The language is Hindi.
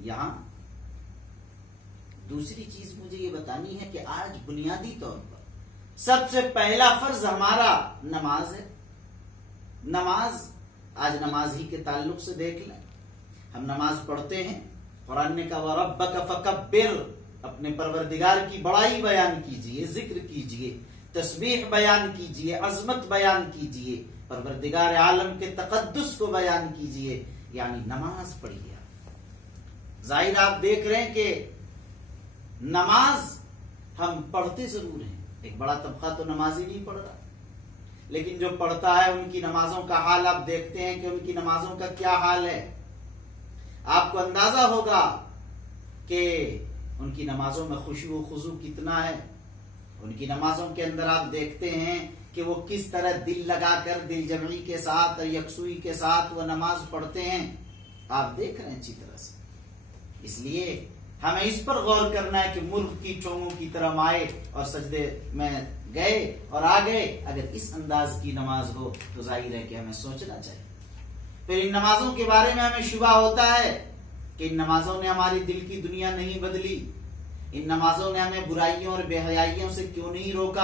यहां दूसरी चीज मुझे ये बतानी है कि आज बुनियादी तौर पर सबसे पहला फर्ज हमारा नमाज है। नमाज, आज नमाज ही के ताल्लुक से देख लें, हम नमाज पढ़ते हैं। कुरान ने कहा वरब्बक फकब्बिर, अपने परवरदिगार की बड़ाई बयान कीजिए, जिक्र कीजिए, तस्बीह बयान कीजिए, अजमत बयान कीजिए, परवरदिगार आलम के तकद्दुस को बयान कीजिए, यानी नमाज पढ़िए। जाहिर आप देख रहे हैं कि नमाज हम पढ़ते जरूर हैं, एक बड़ा तबका तो नमाज ही नहीं पढ़ रहा, लेकिन जो पढ़ता है उनकी नमाजों का हाल आप देखते हैं कि उनकी नमाजों का क्या हाल है। आपको अंदाजा होगा कि उनकी नमाजों में खुशू व खुजू कितना है। उनकी नमाजों के अंदर आप देखते हैं कि वो किस तरह दिल लगाकर, दिल जमी के साथ और यकसुई के साथ वो नमाज पढ़ते हैं। आप देख रहे हैं अच्छी तरह से। इसलिए हमें इस पर गौर करना है कि मुर्ग की चोंगों की तरह आए और सजदे में गए और आ गए। अगर इस अंदाज की नमाज हो तो जाहिर है कि हमें सोचना चाहिए। फिर इन नमाजों के बारे में हमें शुबा होता है कि इन नमाजों ने हमारी दिल की दुनिया नहीं बदली, इन नमाजों ने हमें बुराइयों और बेहयाइयों से क्यों नहीं रोका।